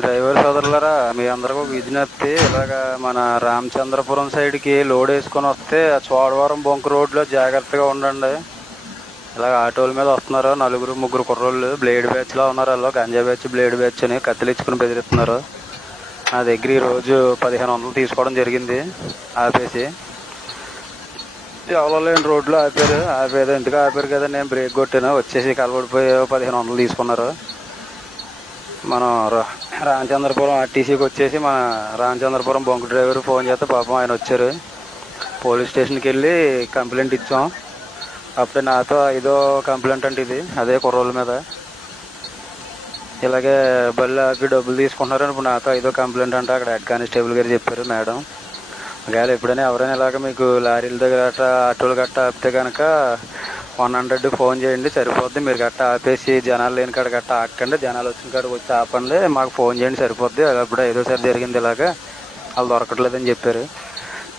Driver సోదరులరా మీ అందరికి ఒక విజ్ఞప్తి. ఇలాగా మన రామచంద్రపురం సైడ్కి లోడ్ వేసుకొని వస్తే ఆ చోడవరం బొంక రోడ్లో జాగ్రత్తగా ఉండండి. ఇలాగ ఆటోల మీద వస్తున్నారు నలుగురు ముగ్గురు కుర్రోళ్ళు. బ్లేడ్ బ్యాచ్లో ఉన్నారు వాళ్ళు. గంజా బ్యాచ్ బ్లేడ్ బ్యాచ్ అని కత్తిలిచ్చుకుని బెదిరిస్తున్నారు. నా దగ్గర ఈరోజు పదిహేను వందలు తీసుకోవడం జరిగింది. ఆపేసి. ఎవరో లేని రోడ్లో ఆపారు. ఆపేది ఎందుకు ఆపారు కదా? నేను బ్రేక్ కొట్టాను. వచ్చేసి కలబడిపోయి పదిహేను వందలు తీసుకున్నారు. మనం రామచంద్రపురం ఆర్టీసీకి వచ్చేసి మన రామచంద్రపురం బొంకు డ్రైవర్ ఫోన్ చేస్తే పాపం ఆయన వచ్చారు. పోలీస్ స్టేషన్కి వెళ్ళి కంప్లైంట్ ఇచ్చాం. అప్పుడే నాతో ఐదో కంప్లైంట్ అంటే ఇది అదే కుర్రోళ్ళ మీద. ఇలాగే బళ్ళు ఆపి డబ్బులు తీసుకుంటున్నారు ఇప్పుడు నాతో ఐదో కంప్లైంట్ అంటే అక్కడ హెడ్ కానిస్టేబుల్ గారు చెప్పారు మేడం. ఒకవేళ ఎప్పుడైనా ఎవరైనా ఇలాగ మీకు లారీల దగ్గర గట్రా ఆటోలు గట్రా ఆపితే కనుక వన్ హండ్రెడ్ ఫోన్ చేయండి సరిపోద్ది. మీరు గట్రా ఆపేసి జనాలు లేని కాడ గట్రా ఆకండి జనాలు వచ్చిన కాడ వచ్చి ఆపండి. మాకు ఫోన్ చేయండి సరిపోద్ది. అప్పుడు ఐదోసారి జరిగింది ఇలాగా. వాళ్ళు దొరకట్లేదని చెప్పారు.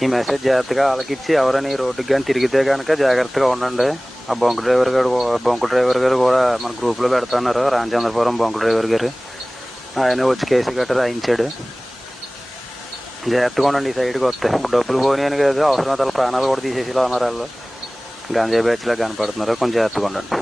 ఈ మెసేజ్ జాగ్రత్తగా వాళ్ళకిచ్చి ఎవరైనా ఈ రోడ్డుకి కానీ తిరిగితే కనుక జాగ్రత్తగా ఉండండి. ఆ బొంకు డ్రైవర్ గారు బొంకు డ్రైవర్ గారు కూడా మన గ్రూప్లో పెడుతున్నారు. రామచంద్రపురం బొంకు డ్రైవర్ గారు. ఆయన వచ్చి కేసు గట్ట రాయించాడు. జాగ్రత్తగా ఉండండి ఈ సైడ్కి వస్తే. డబ్బులు పోనీ అని కాదు అవసరం వాళ్ళ ప్రాణాలు కూడా తీసేసిలా ఉన్నారు వాళ్ళు. గంజాయి బ్యాచ్లా కనపడుతున్నారు కొంచెం జాగ్రత్తగా ఉండండి.